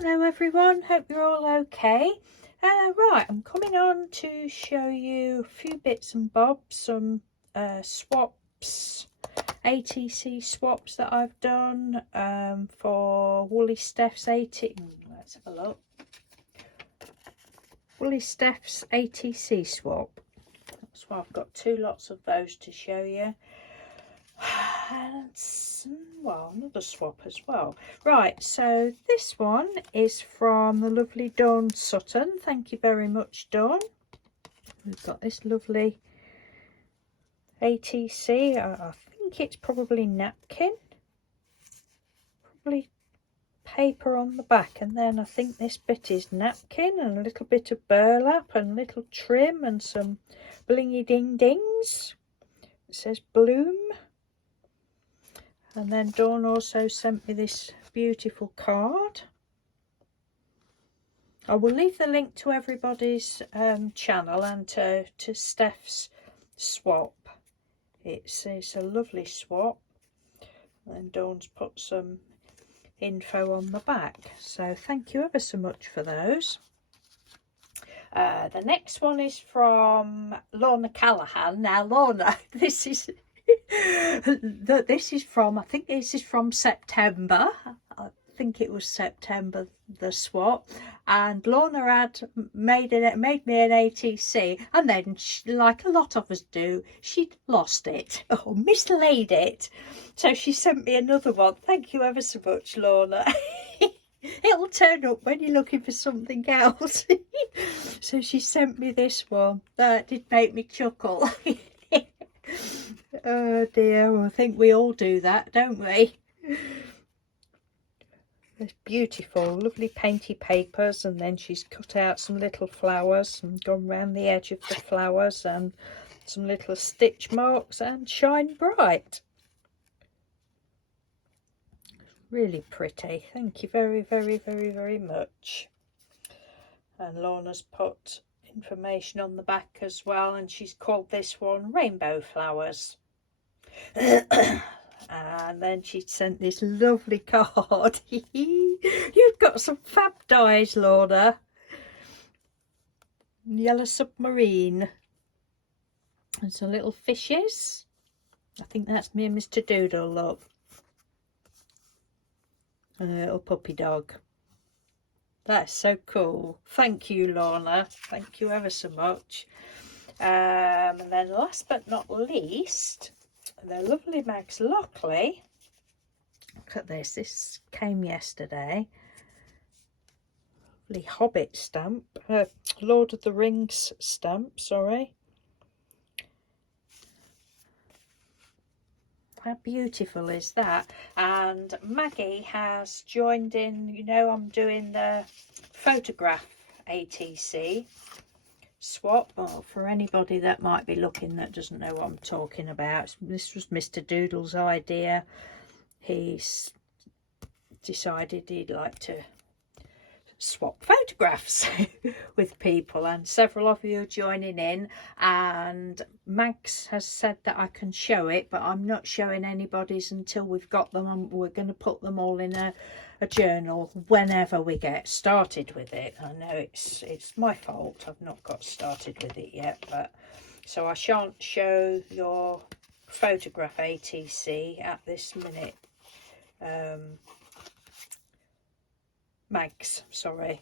Hello everyone, hope you're all okay. Right, I'm coming on to show you a few bits and bobs, some swaps, ATC swaps that I've done for Woolly Steph's let's have a look. Woolly Steph's ATC swap. So I've got two lots of those to show you. And well, another swap as well. Right, so this one is from the lovely Dawn Sutton. Thank you very much, Dawn. We've got this lovely ATC. I think it's probably napkin, probably paper on the back, and then I think this bit is napkin and a little bit of burlap and a little trim and some blingy ding dings. It says bloom. And then Dawn also sent me this beautiful card. I will leave the link to everybody's channel and to Steph's swap. It's a lovely swap. And Dawn's put some info on the back. So thank you ever so much for those. The next one is from Lorna Callaghan. Now Lorna, this is from, I think this is from September. I think it was September, the swap, and Lorna had made me an ATC, and then she, like a lot of us do, she'd lost it or mislaid it, so she sent me another one. Thank you ever so much, Lorna. It'll turn up when you're looking for something else. So she sent me this one. That did make me chuckle. Oh dear, well, I think we all do that, don't we? It's beautiful, lovely painty papers, and then she's cut out some little flowers and gone round the edge of the flowers and some little stitch marks and shine bright. Really pretty. Thank you very, very, very, very much. And Lorna's put information on the back as well, and she's called this one Rainbow Flowers. And then she sent this lovely card. You've got some fab dies, Lorna. Yellow submarine and some little fishes. I think that's me and Mr. Doodle, look. And a little puppy dog. That's so cool. Thank you, Lorna. Thank you ever so much. And then last but not least, the lovely Mags Lockley. Look at this. This came yesterday. Lovely Hobbit stamp. Lord of the Rings stamp, sorry. How beautiful is that? And Maggie has joined in. You know, I'm doing the photograph ATC swap. Oh, for anybody that might be looking that doesn't know what I'm talking about, this was Mr. Doodle's idea. He's decided he'd like to swap photographs with people, and several of you are joining in, and Mags has said that I can show it, but I'm not showing anybody's until we've got them. We're going to put them all in a journal whenever we get started with it. I know it's my fault I've not got started with it yet, but so I shan't show your photograph ATC at this minute. Mags, sorry.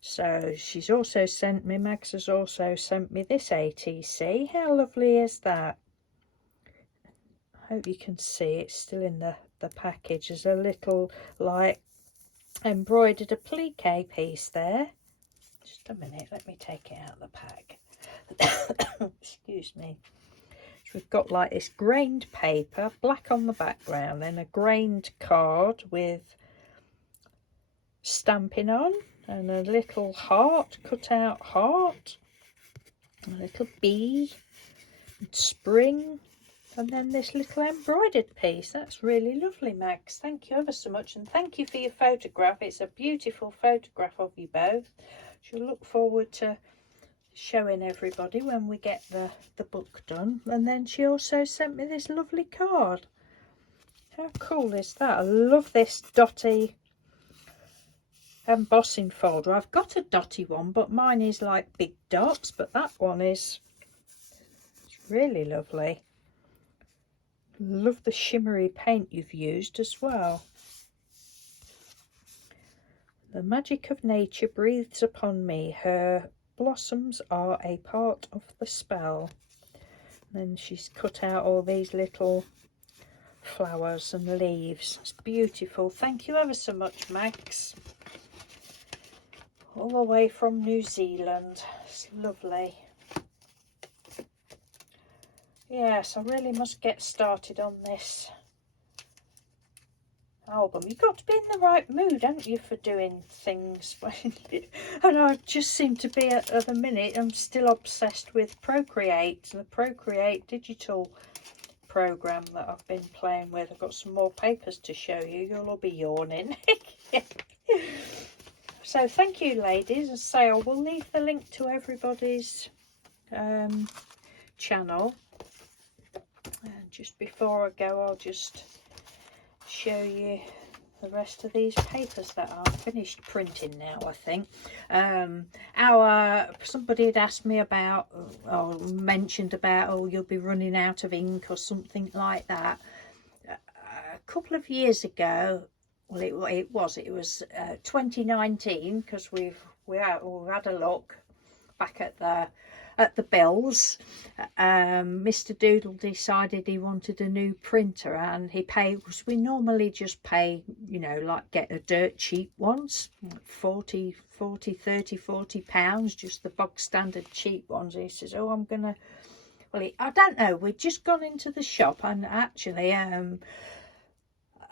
So she's also sent me, Mags has also sent me this ATC. How lovely is that? I hope you can see it's still in the package. There's a little like embroidered applique piece there. Just a minute, let me take it out of the pack. Excuse me. So we've got like this grained paper, black on the background, then a grained card with stamping on, and a little heart, cut out heart, a little bee, and spring, and then this little embroidered piece. That's really lovely, Mags. Thank you ever so much, and thank you for your photograph. It's a beautiful photograph of you both. She'll look forward to showing everybody when we get the book done. And then she also sent me this lovely card. How cool is that? I love this dotty embossing folder. I've got a dotty one, but mine is like big dots, but that one is really lovely. Love the shimmery paint you've used as well. The magic of nature breathes upon me. Her blossoms are a part of the spell. Then she's cut out all these little flowers and leaves. It's beautiful. Thank you ever so much, Max. All the way from New Zealand. It's lovely. Yes, I really must get started on this album. You've got to be in the right mood, haven't you, for doing things. And I just seem to be at the minute, I'm still obsessed with Procreate, the Procreate digital program that I've been playing with. I've got some more papers to show you. You'll all be yawning. So thank you, ladies. As I say, I will leave the link to everybody's channel. And just before I go, I'll just show you the rest of these papers that are finished printing now, I think. Somebody had asked me about, or mentioned about, oh, you'll be running out of ink or something like that. A couple of years ago, well, it was 2019, because we had a look back at the bills. Mr. Doodle decided he wanted a new printer, and he paid, because we normally just pay, you know, like get a dirt cheap ones, 40 pounds, just the bog standard cheap ones. He says, oh, I'm gonna, well, I don't know, we'd just gone into the shop, and actually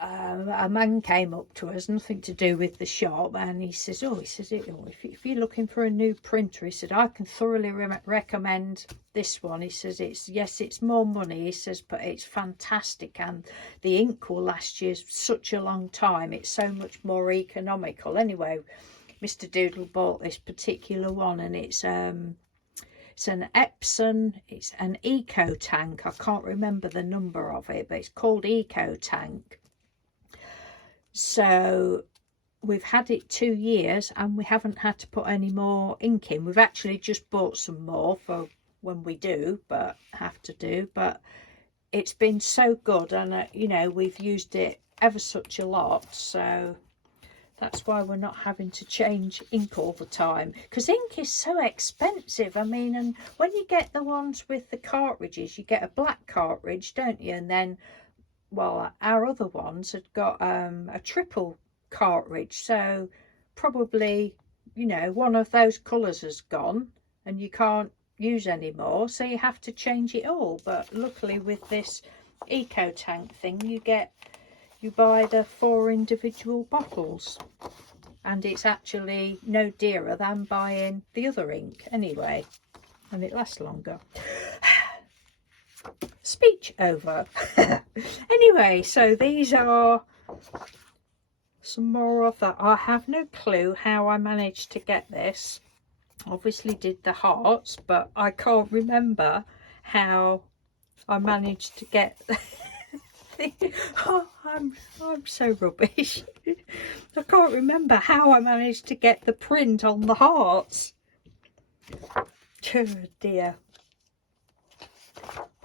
a man came up to us, nothing to do with the shop, and he says, if you're looking for a new printer, he said, I can thoroughly recommend this one. He says, it's more money, he says, but it's fantastic, and the ink will last you such a long time. It's so much more economical. Anyway, Mr. Doodle bought this particular one, and it's an Epson, it's an Eco Tank. I can't remember the number of it, but it's called Eco Tank. So we've had it 2 years, and we haven't had to put any more ink in. We've actually just bought some more for when we do, but have to do. But it's been so good, and you know, we've used it ever such a lot. So that's why we're not having to change ink all the time, because ink is so expensive. I mean, and when you get the ones with the cartridges, you get a black cartridge, don't you? And then, well, our other ones had got a triple cartridge, so probably, you know, one of those colours has gone and you can't use anymore, so you have to change it all. But luckily with this Eco Tank thing, you buy the 4 individual bottles, and it's actually no dearer than buying the other ink anyway, and it lasts longer. Speech over. Anyway, so these are some more of that. I have no clue how I managed to get this. Obviously did the hearts, but I can't remember how I managed to get oh, I'm so rubbish. I can't remember how I managed to get the print on the hearts. Oh dear.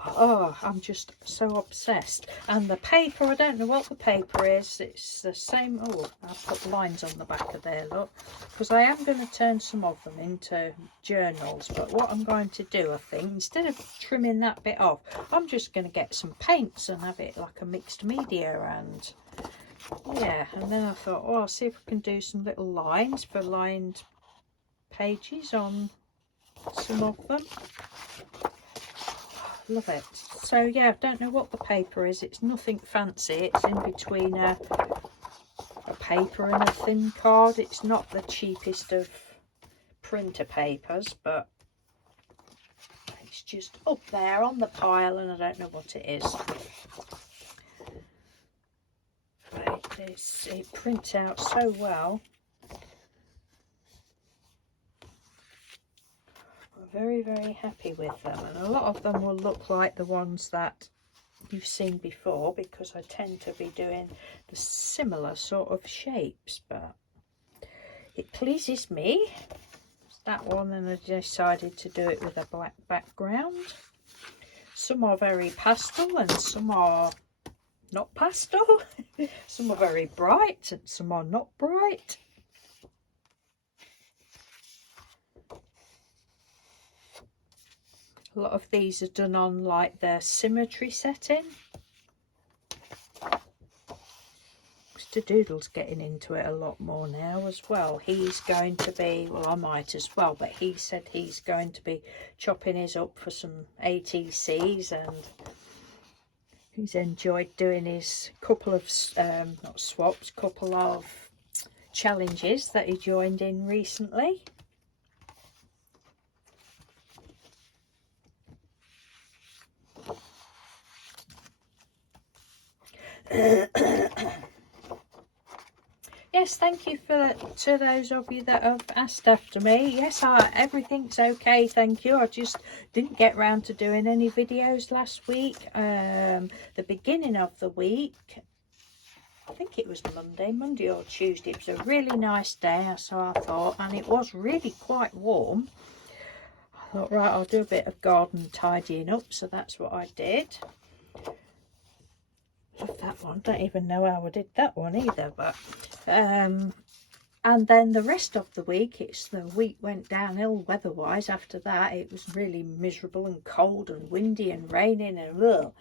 Oh, I'm just so obsessed. And the paper, I don't know what the paper is. It's the same. Oh, I've put lines on the back of there, look, because I am going to turn some of them into journals. But what I'm going to do, I think, instead of trimming that bit off, I'm just going to get some paints and have it like a mixed media. And yeah, and then I thought, oh, I'll see if I can do some little lines for lined pages on some of them. Love it. So yeah, I don't know what the paper is. It's nothing fancy. It's in between a paper and a thin card. It's not the cheapest of printer papers, but it's just up there on the pile, and I don't know what it is. But it prints out so well. Very, very happy with them, and a lot of them will look like the ones that you've seen before, because I tend to be doing the similar sort of shapes. But It pleases me. It's that one, and I decided to do it with a black background. Some are very pastel and some are not pastel. Some are very bright and some are not bright. A lot of these are done on like the symmetry setting. Mr. Doodle's getting into it a lot more now as well. He's going to be, well, I might as well, but he said he's going to be chopping his up for some ATCs, and he's enjoyed doing his couple of, not swaps, couple of challenges that he joined in recently. Yes, thank you to those of you that have asked after me. Yes, everything's okay, thank you. I just didn't get round to doing any videos last week. The beginning of the week, I think it was Monday or Tuesday. It was a really nice day, so I thought, and it was really quite warm. I thought, right, I'll do a bit of garden tidying up, so that's what I did. Love that one. Don't even know how I did that one either, but and then the rest of the week, the week went downhill weather-wise. After that, it was really miserable and cold and windy and raining and ugh.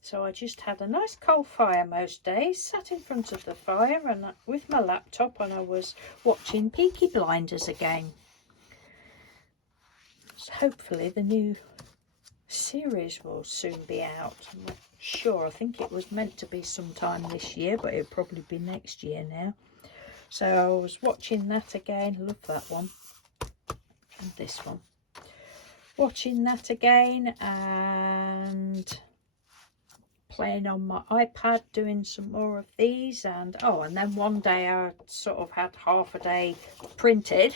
So I just had a nice coal fire most days, sat in front of the fire and with my laptop, and I was watching Peaky Blinders again. So hopefully the new series will soon be out. I'm not sure. I think it was meant to be sometime this year, but it'll probably be next year now. So I was watching that again. Love that one. And this one. Watching that again and playing on my iPad, doing some more of these. And oh, and then one day I sort of had half a day printed.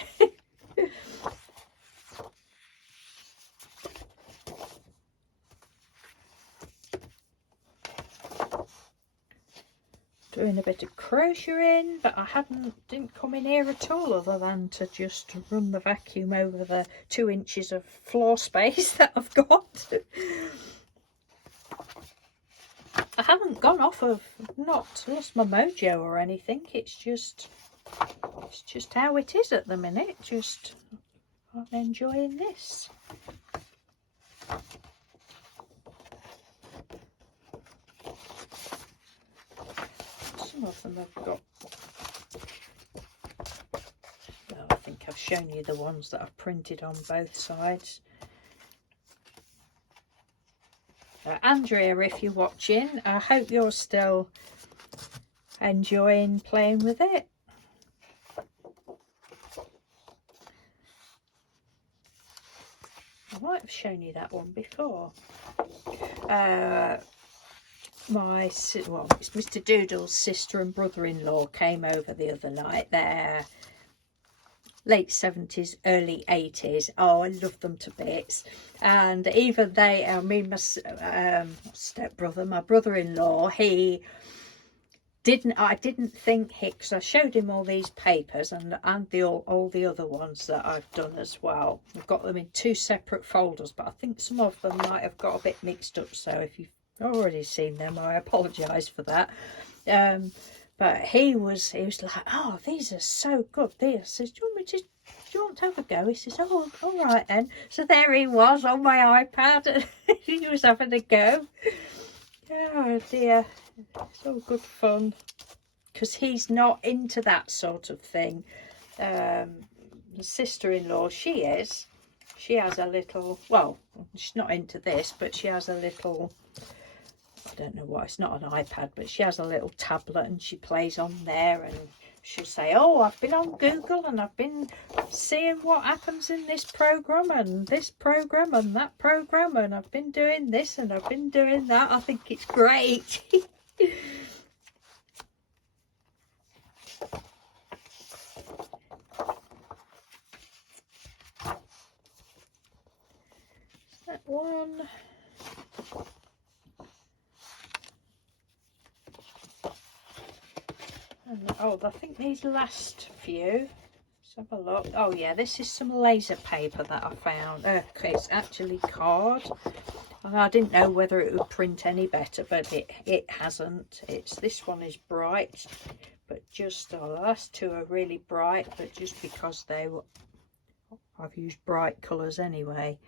Doing a bit of crocheting, but I didn't come in here at all, other than to just run the vacuum over the 2 inches of floor space that I've got. I haven't gone off of, not lost my mojo or anything. It's just how it is at the minute. Just I'm enjoying this. Some of them have got, well, I think I've shown you the ones that I've printed on both sides. Andrea, if you're watching, I hope you're still enjoying playing with it. I might have shown you that one before. It's Mr. Doodle's sister and brother-in-law came over the other night. They're late 70s, early 80s. Oh, I love them to bits. And even they, I mean, my stepbrother, my brother-in-law, I didn't think because I showed him all these papers and all the other ones that I've done as well. I've got them in 2 separate folders, but I think some of them might have got a bit mixed up. So if you've already seen them, I apologise for that. But he was like, oh, these are so good. I says, do you want to have a go? He says, oh, all right then. So there he was on my iPad, and he was having a go. Oh dear, it's all good fun, because he's not into that sort of thing. The sister-in-law, she has a little, well, she's not into this, but she has a little, I don't know what, it's not an iPad, but she has a little tablet and she plays on there, and she'll say, oh, I've been on Google and I've been seeing what happens in this program and this program and that program, and I've been doing this and I've been doing that. I think it's great. That one. And, oh, I think these last few, Let's have a look. Oh yeah, this is some laser paper that I found. Okay, it's actually card. I didn't know whether it would print any better, but it hasn't. This one is bright, but just the last two are really bright, but just because I've used bright colours anyway.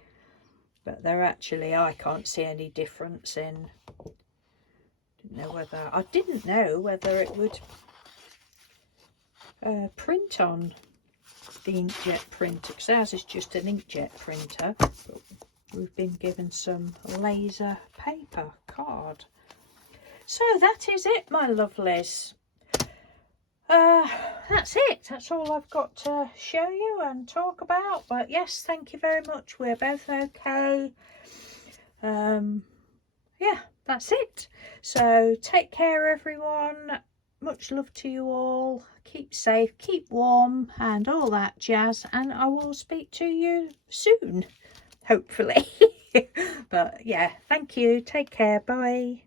But they're actually, I can't see any difference in. I didn't know whether it would print on the inkjet printer, because ours is just an inkjet printer, but we've been given some laser paper card. So that is it, my lovelies. That's it. That's all I've got to show you and talk about. But yes, thank you very much. We're both okay. Yeah, that's it. So take care, everyone. Much love to you all. Keep safe, keep warm, and all that jazz. And I will speak to you soon, hopefully. But yeah, thank you. Take care. Bye.